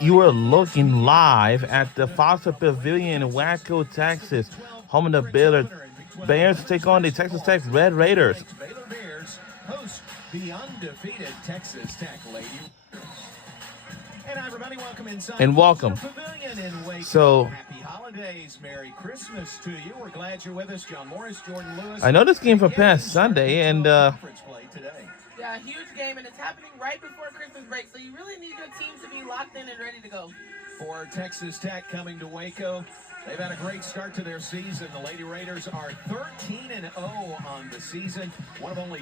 You are looking live at the Foster Pavilion in Waco, Texas, home of the Baylor Bears take on the Texas Tech Red Raiders. Baylor Bears host the undefeated Texas Tech Lady. And everybody, welcome inside. And welcome. So, happy holidays, Merry Christmas to you. We're glad you're with us, John Morris, Jordan Lewis. I know this game from past Sunday, and yeah, huge game, and it's happening right before Christmas break, so you really need your team to be locked in and ready to go. For Texas Tech coming to Waco, they've had a great start to their season. The Lady Raiders are 13-0 on the season. One of only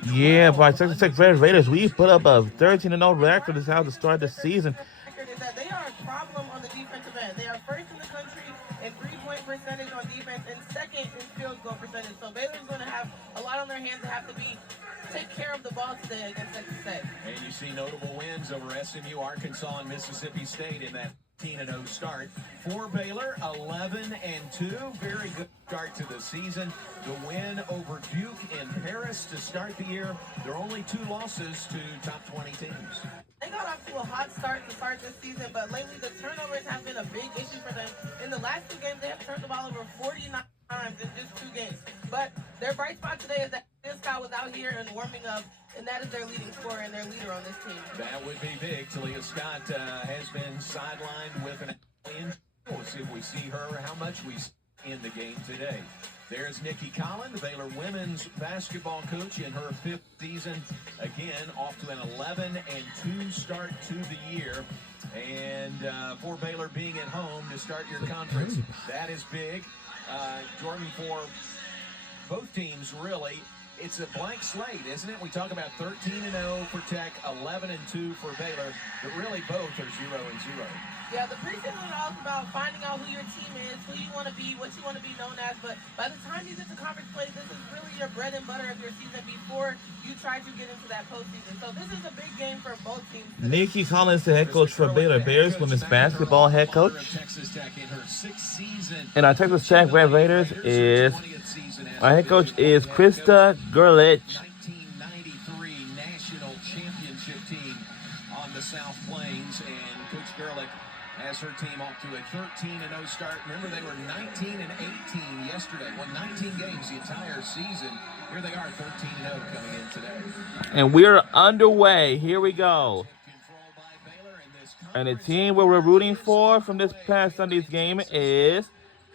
by Texas Tech Red Raiders, we put up a 13-0 record. This is how to start the season. Is that they are a problem on the defensive end. They are first in the country in three-point percentage on defense and second in field goal percentage. So Baylor's going to have a lot on their hands to have to take care of the ball today against Texas Tech. And you see notable wins over SMU, Arkansas, and Mississippi State in that 13-0 start. For Baylor, 11-2. Very good start to the season. The win over Duke in Paris to start the year. There are only 2 losses to top 20 teams. They got off to a hot start to start this season, but lately the turnovers have been a big issue for them. In the last 2 games, they have turned the ball over 49 times in just 2 games. But their bright spot today is that this guy was out here and warming up, and that is their leading scorer and their leader on this team. That would be big. Talia Scott has been sidelined with an injury. We'll see if we see her, how much we see in the game today. There's Nikki Collin, the Baylor women's basketball coach in her 5th season. Again, off to an 11-2 start to the year. And for Baylor being at home to start your conference, that is big. Jordan, for both teams, really, it's a blank slate, isn't it? We talk about 13-0 for Tech, 11-2 for Baylor, but really both are 0-0. Yeah, the preseason is all about finding out who your team is, who you want to be, what you want to be known as. But by the time you get to conference play, this is really your bread and butter of your season before you try to get into that postseason. So this is a big game for both teams. Nikki Collins, the head coach for Baylor Bears, women's basketball head coach. And our Texas Tech Red Raiders is, our head coach is Krista Gerlich. 1993 national championship team on the South Plains, and Coach Gerlich has her team off to a 13-0 start. Remember, they were 19-18 yesterday, won 19 games the entire season. Here they are, 13-0 coming in today. And we're underway. Here we go. And the team where we're rooting for from this past Sunday's game is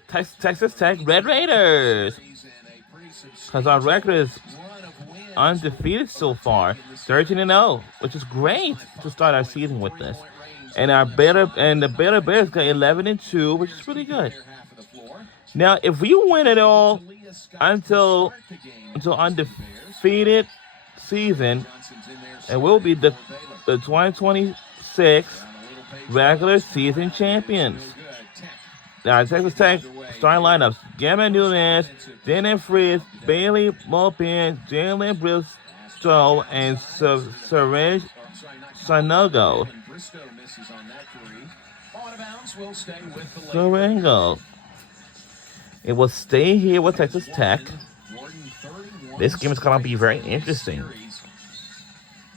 Texas Tech Red Raiders. Because our record is undefeated so far, 13-0, which is great to start our season with this. And the Baylor Bears got 11-2, which is really good. Now, if we win it all until undefeated season, it will be the 2026 regular season champions. Now, Texas Tech starting lineups: Gamma Nunez, Dana Fritz, Bailey Mopin, Jalen Bristow, and Syringe Sanogo. Sarango. It will stay here with Texas Tech. This game is going to be very interesting.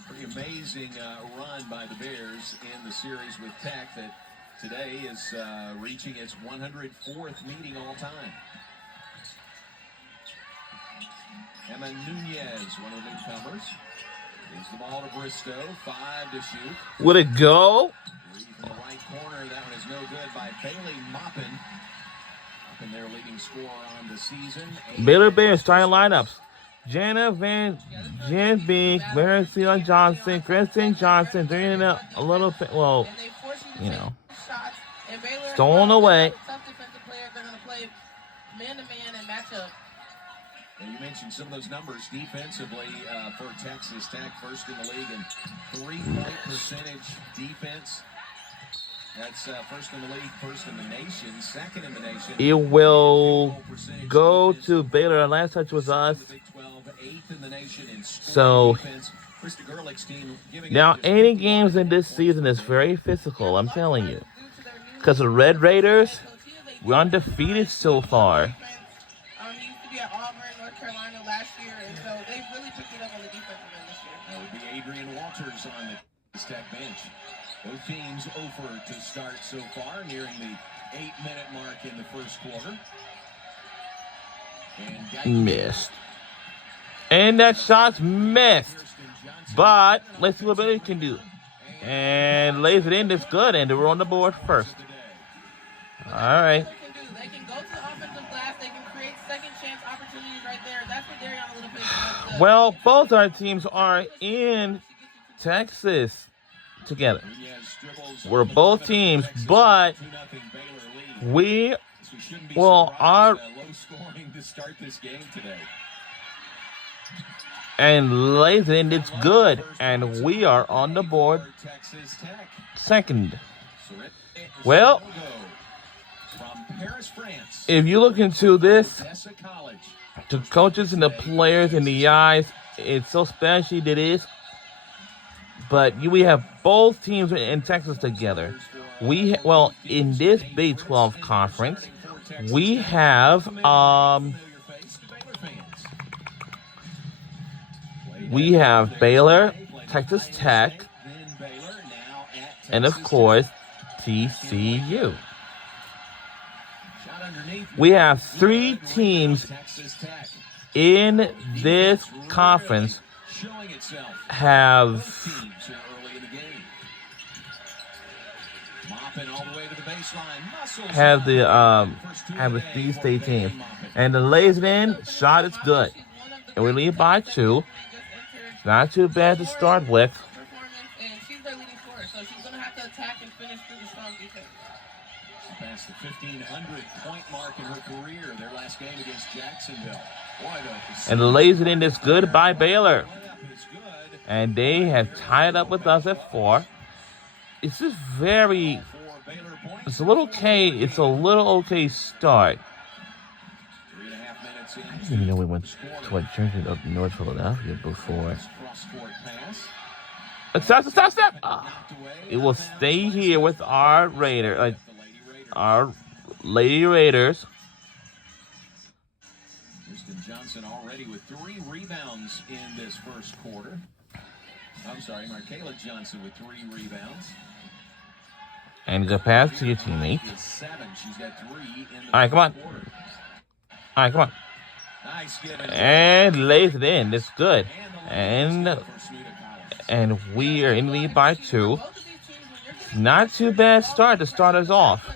Pretty amazing run by the Bears in the series with Tech that today is reaching its 104th meeting all time. Emma Nunez, one of the newcomers. Gives the ball to Bristow, 5 to shoot. Would it go? 3 from the right corner. That one is no good by Bailey Maupin. Maupin, their leading scorer on the season. Baylor Bears starting lineups: Jana Van Janbeek, Maricela Johnson, Kristen Johnson, doing it a little bit, well, you know, stolen away. Tough defensive players. They're going to play man-to-man and match-up. And you mentioned some of those numbers defensively for Texas Tech, first in the league in 3-point percentage defense. That's first in the league, first in the nation, second in the nation. It will go to Baylor. Our last touch was us. So now any games in this season is very physical, I'm telling you. Because the Red Raiders, we're undefeated so far. He used to be at Auburn, North Carolina last year, and so they've really picked it up on the defensive end this year. That would be Adrian Walters on the Tech bench. Both teams over to start so far, nearing the 8-minute mark in the first quarter. And Missed. And that shot's missed. But let's see what Baylor can do. And lays it in. That's good. And we're on the board first. All right. They can go to the offensive glass. They can create second chance opportunities right there. That's what Darion Little does. Well, both our teams are in Texas together. We're both teams, but our and lays it in. It's good, and we are on the board second. Well, if you look into this, the coaches and the players in the eyes, it's so special that it is. But we have both teams in Texas together. In this Big 12 conference, we have Baylor, Texas Tech, and of course TCU. We have 3 teams in this conference have the 3 state teams, and the lays it in. Shot is good, and we lead by 2. Not too bad to start with. And she's their leading scorer, so she's going to have to attack and finish through the strong defense. She passed the 1,500-point mark in her career, their last game against Jacksonville. And the lays it in is good by Baylor. And they have tied up with us at 4. It's just it's a little okay start. I didn't even know we went to a church in North Philadelphia before. Stop! It will stay here with our our Lady Raiders. Kristen Johnson already with 3 rebounds in this first quarter. I'm sorry, Markayla Johnson with 3 rebounds. And good pass to your teammate. She's got 3 in the All right, come on. Nice and lays it in. That's good. And we are in lead by 2. Not too bad start to start us off.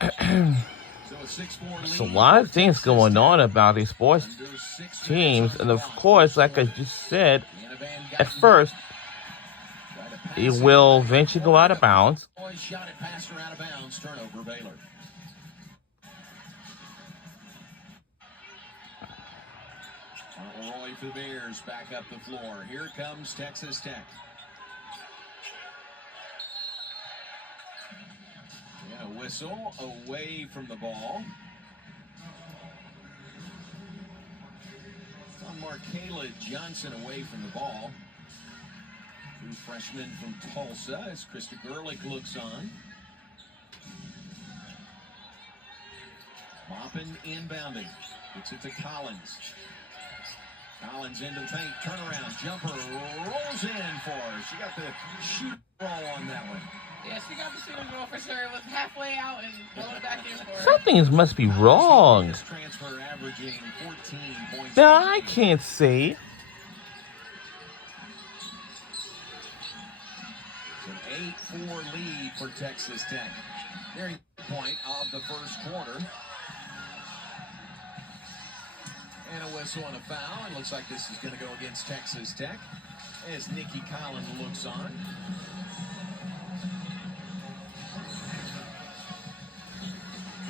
There's a lot of things going on about these sports teams, and of course, like I just said, at first, it will eventually go out of bounds. Roy for the Bears back up the floor. Here comes Texas Tech. And a whistle away from the ball. It's on Markayla Johnson away from the ball. True freshman from Tulsa as Krista Gerlich looks on. Moppin inbounding. Gets it to Collins. Collins into the paint, turnaround, jumper, rolls in for her. She got the shoot roll on that one. Yeah, she got the shooting roll for sure. It was halfway out and rolled back in for her. Something must be wrong. This transfer averaging 14 points. No, I can't see. It's an 8-4 lead for Texas Tech. Nearing the point of the first quarter. And a whistle and a foul. It looks like this is going to go against Texas Tech as Nikki Collins looks on.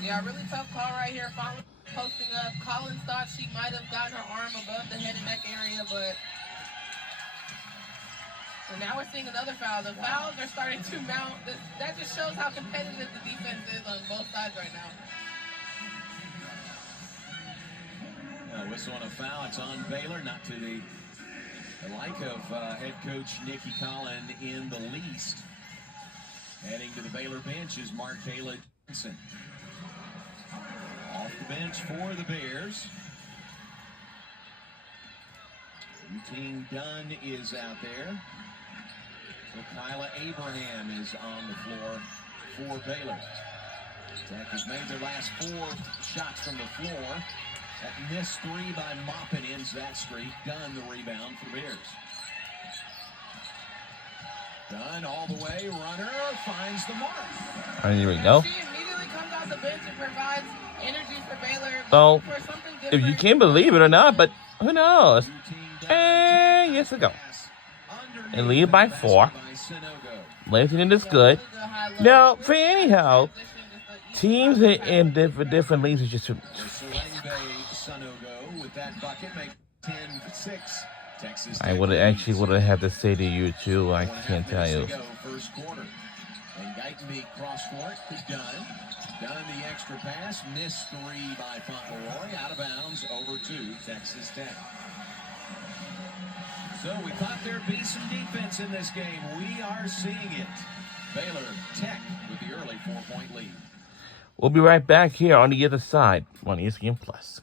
Yeah, really tough call right here. Finally posting up. Collins thought she might have gotten her arm above the head and neck area, but... And now we're seeing another foul. The fouls are starting to mount. That just shows how competitive the defense is on both sides right now. A whistle and a foul. It's on Baylor, not to the like of head coach Nikki Collins in the least. Heading to the Baylor bench is Markayla Johnson. Off the bench for the Bears. Routine Dunn is out there. So Kyla Abraham is on the floor for Baylor. Tech has made their last 4 shots from the floor. That missed 3 by Maupin ends that streak. Dunn the rebound for the Bears. Dunn all the way, runner finds the mark. And here we go. She immediately comes off the bench and provides energy for Baylor. So, For something if you different. can't believe it or not, but who knows? And yes, to go. And lead by 4. Last inning is good. Now, for anyhow, teams in different leagues are just I would have had to say to you too. I can't tell you. First quarter. And Guyton beat cross court to Dunn. Dunn the extra pass, missed 3 by Fauntleroy, out of bounds over to Texas Tech. So we thought there'd be some defense in this game. We are seeing it. Baylor Tech with the early 4-point lead. We'll be right back here on the other side on ESPN Plus.